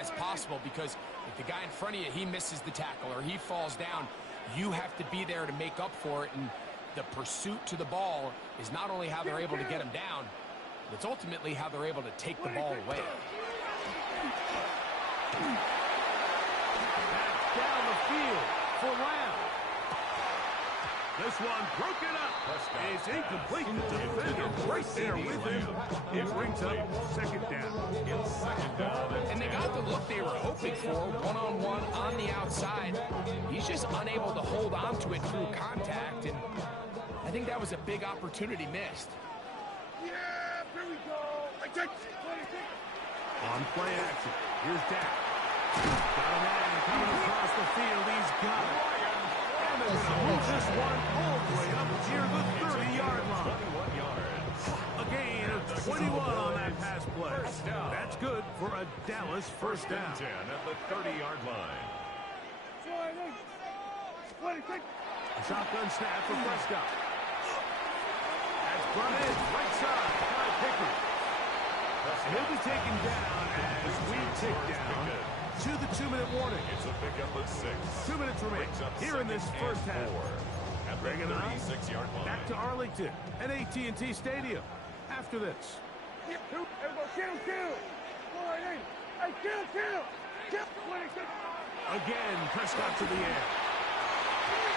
as possible, because if the guy in front of you, he misses the tackle or he falls down, you have to be there to make up for it. And the pursuit to the ball is not only how they're able to get him down, but it's ultimately how they're able to take the ball away. Back down the field for Lamb. This one broken up. It's incomplete. The defender right there with him. It brings up second down. And they got the look they were hoping for, one-on-one on the outside. He's just unable to hold on to it through contact, and I think that was a big opportunity missed. Yeah, here we go. On play action. Here's Dak. Got a man coming across the field. He's got it. And they're going to move this one all the way up near the 30-yard line. A gain of 21 on that pass play. That's good for a Dallas first down. 10 at the 30-yard line. A shotgun snap for Prescott. That's brought in right side by Pickett. He'll be taken down as we tick down to the 2-minute warning. It's a pickup of 6. 2 minutes remain here in this first half. Bringing on 36-yard line. back to Arlington at AT&T Stadium. After this. Again, Prescott to the air.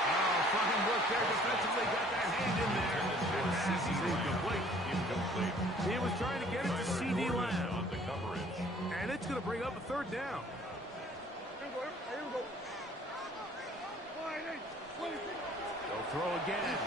Oh, fine work there defensively. Got that hand in there. And this is incomplete. He was trying to get it to C.D. Lamb. On the coverage. And it's going to bring up a third down. They'll throw again.